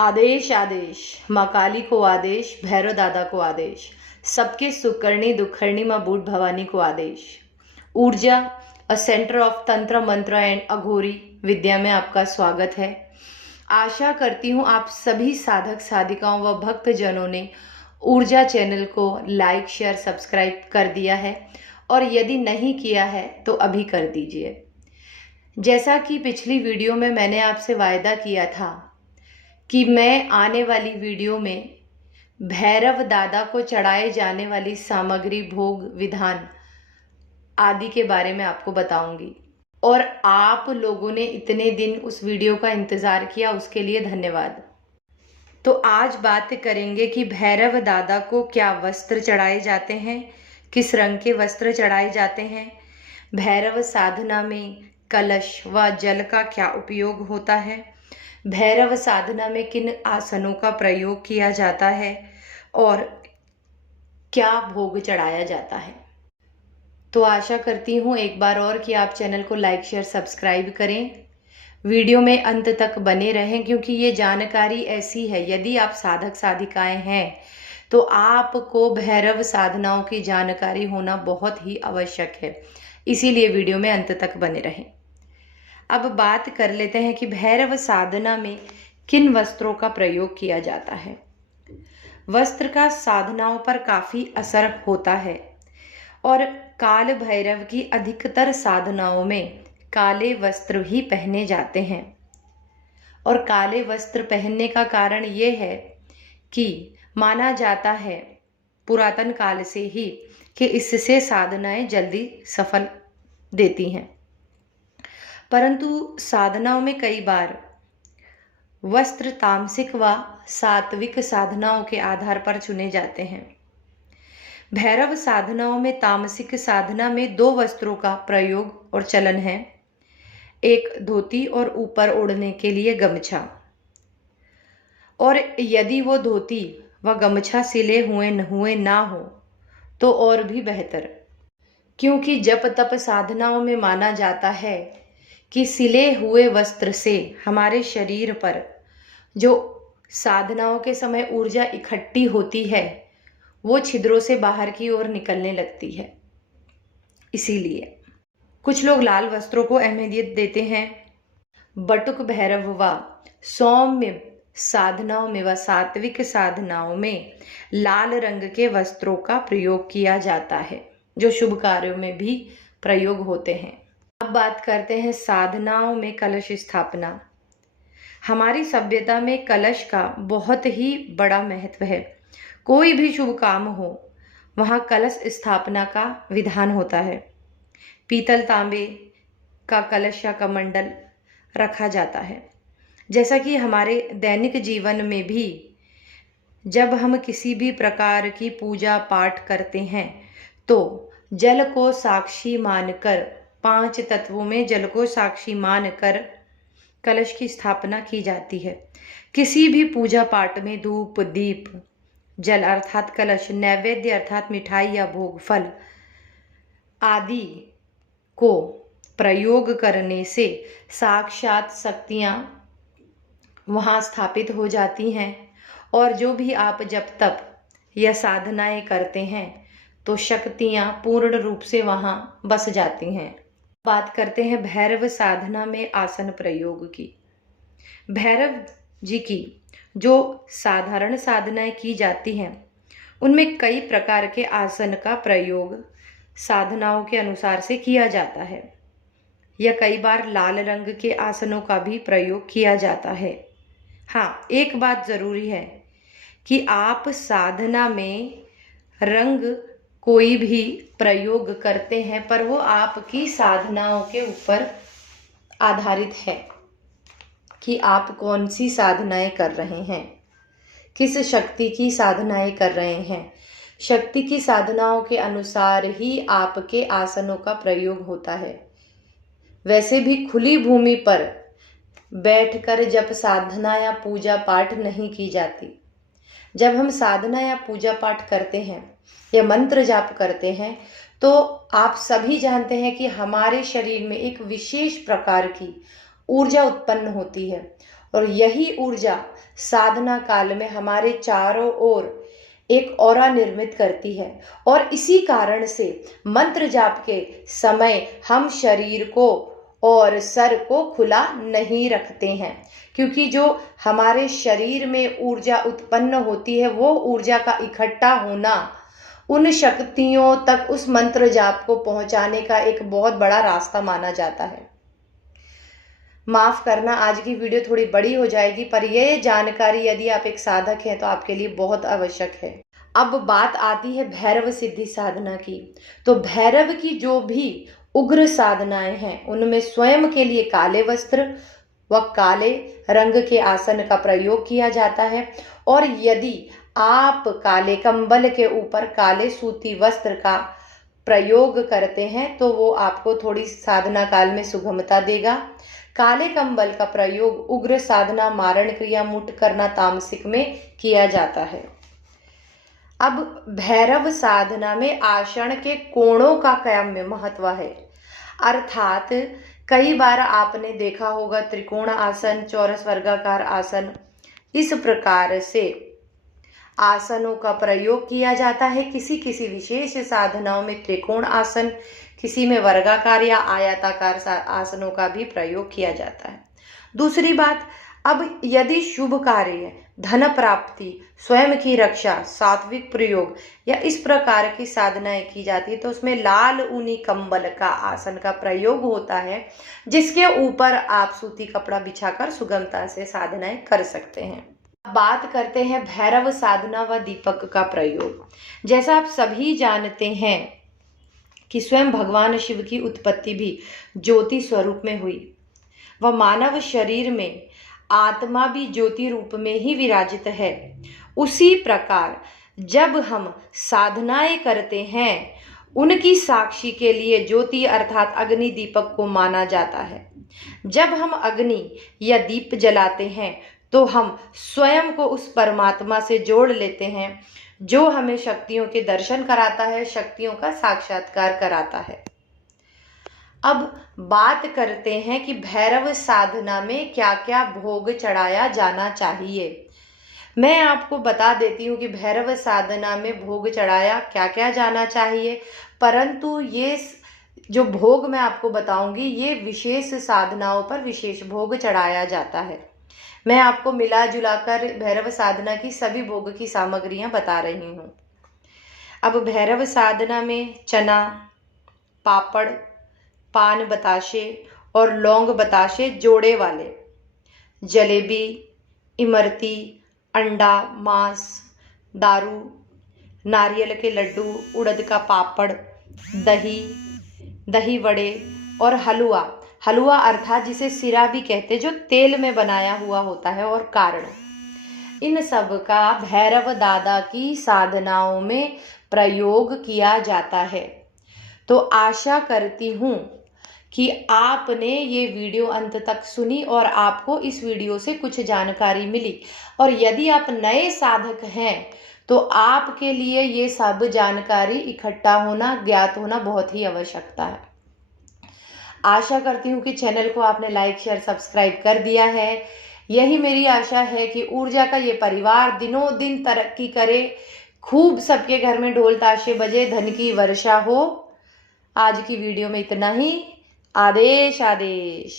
आदेश आदेश, माँ काली को आदेश, भैरव दादा को आदेश, सबके सुख करनी दुखरनी माँ बूढ़ भवानी को आदेश। ऊर्जा अ सेंटर ऑफ तंत्र मंत्र एंड अघोरी विद्या में आपका स्वागत है। आशा करती हूँ आप सभी साधक साधिकाओं व भक्त जनों ने ऊर्जा चैनल को लाइक शेयर सब्सक्राइब कर दिया है, और यदि नहीं किया है तो अभी कर दीजिए। जैसा कि पिछली वीडियो में मैंने आपसे वायदा किया था कि मैं आने वाली वीडियो में भैरव दादा को चढ़ाए जाने वाली सामग्री, भोग विधान आदि के बारे में आपको बताऊंगी, और आप लोगों ने इतने दिन उस वीडियो का इंतज़ार किया, उसके लिए धन्यवाद। तो आज बात करेंगे कि भैरव दादा को क्या वस्त्र चढ़ाए जाते हैं, किस रंग के वस्त्र चढ़ाए जाते हैं, भैरव साधना में कलश व जल का क्या उपयोग होता है, भैरव साधना में किन आसनों का प्रयोग किया जाता है, और क्या भोग चढ़ाया जाता है। तो आशा करती हूँ एक बार और कि आप चैनल को लाइक शेयर सब्सक्राइब करें, वीडियो में अंत तक बने रहें, क्योंकि ये जानकारी ऐसी है, यदि आप साधक साधिकाएं हैं तो आपको भैरव साधनाओं की जानकारी होना बहुत ही आवश्यक है। इसीलिए वीडियो में अंत तक बने रहें। अब बात कर लेते हैं कि भैरव साधना में किन वस्त्रों का प्रयोग किया जाता है। वस्त्र का साधनाओं पर काफ़ी असर होता है, और काल भैरव की अधिकतर साधनाओं में काले वस्त्र ही पहने जाते हैं। और काले वस्त्र पहनने का कारण ये है कि माना जाता है पुरातन काल से ही कि इससे साधनाएं जल्दी सफल देती हैं। परंतु साधनाओं में कई बार वस्त्र तामसिक व सात्विक साधनाओं के आधार पर चुने जाते हैं। भैरव साधनाओं में तामसिक साधना में 2 वस्त्रों का प्रयोग और चलन है, एक धोती और ऊपर ओढ़ने के लिए गमछा। और यदि वो धोती व गमछा सिले हुए ना हो तो और भी बेहतर, क्योंकि जप तप साधनाओं में माना जाता है कि सिले हुए वस्त्र से हमारे शरीर पर जो साधनाओं के समय ऊर्जा इकट्ठी होती है वो छिद्रों से बाहर की ओर निकलने लगती है। इसीलिए कुछ लोग लाल वस्त्रों को अहमियत देते हैं। बटुक भैरव व सौम्य साधनाओं में व सात्विक साधनाओं में लाल रंग के वस्त्रों का प्रयोग किया जाता है, जो शुभ कार्यों में भी प्रयोग होते हैं। अब बात करते हैं साधनाओं में कलश स्थापना। हमारी सभ्यता में कलश का बहुत ही बड़ा महत्व है। कोई भी शुभ काम हो वहाँ कलश स्थापना का विधान होता है। पीतल तांबे का कलश या कमंडल रखा जाता है। जैसा कि हमारे दैनिक जीवन में भी जब हम किसी भी प्रकार की पूजा पाठ करते हैं तो जल को साक्षी मानकर, 5 तत्वों में जल को साक्षी मानकर कलश की स्थापना की जाती है। किसी भी पूजा पाठ में धूप दीप जल अर्थात कलश, नैवेद्य अर्थात मिठाई या भोग फल आदि को प्रयोग करने से साक्षात शक्तियाँ वहाँ स्थापित हो जाती हैं, और जो भी आप जब तप या साधनाएं करते हैं तो शक्तियाँ पूर्ण रूप से वहाँ बस जाती हैं। बात करते हैं भैरव साधना में आसन प्रयोग की। भैरव जी की जो साधारण साधनाएं की जाती हैं उनमें कई प्रकार के आसन का प्रयोग साधनाओं के अनुसार से किया जाता है, या कई बार लाल रंग के आसनों का भी प्रयोग किया जाता है। हाँ, एक बात ज़रूरी है कि आप साधना में रंग कोई भी प्रयोग करते हैं पर वो आपकी साधनाओं के ऊपर आधारित है कि आप कौन सी साधनाएं कर रहे हैं, किस शक्ति की साधनाएं कर रहे हैं। शक्ति की साधनाओं के अनुसार ही आपके आसनों का प्रयोग होता है। वैसे भी खुली भूमि पर बैठकर जब साधना या पूजा पाठ नहीं की जाती। जब हम साधना या पूजा पाठ करते हैं या मंत्र जाप करते हैं तो आप सभी जानते हैं कि हमारे शरीर में एक विशेष प्रकार की ऊर्जा उत्पन्न होती है, और यही ऊर्जा साधना काल में हमारे चारों ओर एक ऑरा निर्मित करती है और इसी कारण से मंत्र जाप के समय हम शरीर को और सर को खुला नहीं रखते हैं, क्योंकि जो हमारे शरीर में ऊर्जा उत्पन्न होती है वो ऊर्जा का इकट्ठा होना उन शक्तियों तक उस मंत्र जाप को पहुंचाने का एक बहुत बड़ा रास्ता माना जाता है। माफ करना, आज की वीडियो थोड़ी बड़ी हो जाएगी, पर यह जानकारी यदि आप एक साधक हैं तो आपके लिए बहुत आवश्यक है। अब बात आती है भैरव सिद्धि साधना की। तो भैरव की जो भी उग्र साधनाएं हैं उनमें स्वयं के लिए काले वस्त्र व काले रंग के आसन का प्रयोग किया जाता है, और यदि आप काले कंबल के ऊपर काले सूती वस्त्र का प्रयोग करते हैं तो वो आपको थोड़ी साधना काल में सुगमता देगा। काले कंबल का प्रयोग उग्र साधना, मारण क्रिया, मुट करना, तामसिक में किया जाता है। अब भैरव साधना में आसन के कोणों का क्या महत्व है, अर्थात कई बार आपने देखा होगा त्रिकोण आसन, चौरस वर्गाकार आसन, इस प्रकार से आसनों का प्रयोग किया जाता है। किसी किसी विशेष साधनाओं में त्रिकोण आसन, किसी में वर्गाकार या आयताकार आसनों का भी प्रयोग किया जाता है। दूसरी बात, अब यदि शुभ कार्य, धन प्राप्ति, स्वयं की रक्षा, सात्विक प्रयोग या इस प्रकार की साधनाएं की जाती है तो उसमें लाल ऊनी कंबल का आसन का प्रयोग होता है, जिसके ऊपर आप सूती कपड़ा बिछाकर सुगमता से साधनाएं कर सकते हैं। बात करते हैं भैरव साधना व दीपक का प्रयोग। जैसा आप सभी जानते हैं कि स्वयं भगवान शिव की उत्पत्ति भी ज्योति स्वरूप में हुई व मानव शरीर में आत्मा भी ज्योति रूप में ही विराजित है। उसी प्रकार जब हम साधनाएं करते हैं उनकी साक्षी के लिए ज्योति अर्थात अग्नि दीपक को माना जाता है। जब हम अग्नि या दीप जलाते हैं तो हम स्वयं को उस परमात्मा से जोड़ लेते हैं जो हमें शक्तियों के दर्शन कराता है, शक्तियों का साक्षात्कार कराता है। अब बात करते हैं कि भैरव साधना में क्या क्या भोग चढ़ाया जाना चाहिए। मैं आपको बता देती हूँ कि भैरव साधना में भोग चढ़ाया क्या क्या जाना चाहिए, परंतु ये जो भोग मैं आपको बताऊंगी ये विशेष साधनाओं पर विशेष भोग चढ़ाया जाता है। मैं आपको मिला जुलाकर भैरव साधना की सभी भोग की सामग्रियां बता रही हूँ। अब भैरव साधना में चना, पापड़, पान बताशे और लौंग बताशे जोड़े वाले, जलेबी, इमरती, अंडा, मांस, दारू, नारियल के लड्डू, उड़द का पापड़, दही, दही वड़े और हलवा, हलवा अर्थात जिसे सिरा भी कहते हैं, जो तेल में बनाया हुआ होता है, और कारण, इन सब का भैरव दादा की साधनाओं में प्रयोग किया जाता है। तो आशा करती हूँ कि आपने ये वीडियो अंत तक सुनी और आपको इस वीडियो से कुछ जानकारी मिली, और यदि आप नए साधक हैं तो आपके लिए ये सब जानकारी इकट्ठा होना, ज्ञात होना बहुत ही आवश्यकता है। आशा करती हूँ कि चैनल को आपने लाइक, शेयर, सब्सक्राइब कर दिया है। यही मेरी आशा है कि ऊर्जा का ये परिवार दिनों दिन तरक्की करे, खूब सबके घर में ढोल ताशे बजे, धन की वर्षा हो। आज की वीडियो में इतना ही। आदेश आदेश।